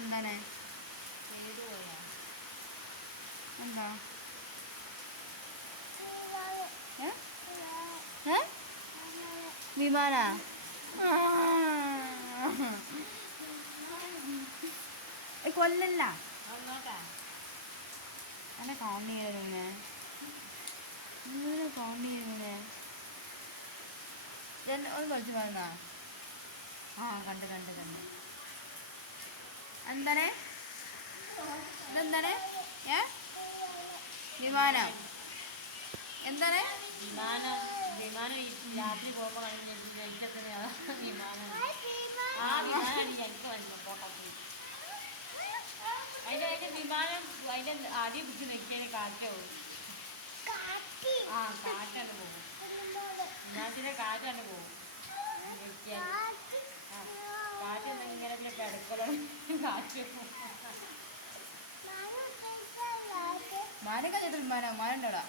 എന്താണ് എന്താ വിമാന കൊല്ലല്ല എന്നെ കൗണ്ട് ചെയ്തൂനെ കൗണ്ട് ചെയ്തൂനെ ഒന്ന് കളിച്ചു പറഞ്ഞ കണ്ട് എന്താണ് ഇതെന്താണ് വിമാനം എന്താണ് വിമാനം രാത്രി പോകുമ്പോൾ വിമാനം അതിന്റെ വിമാനം അതിന്റെ അടി പിടിച്ച് നിൽക്കാൻ കാറ്റാവും കാറ്റാണ് പോകും വിമാനത്തിന്റെ കാറ്റാണ് പോകും കാറ്റുണ്ടെങ്കിൽ ഇങ്ങനെ കിടക്കണം കാറ്റ് മാനൊക്കെ വിമാനം ഉണ്ടോടാ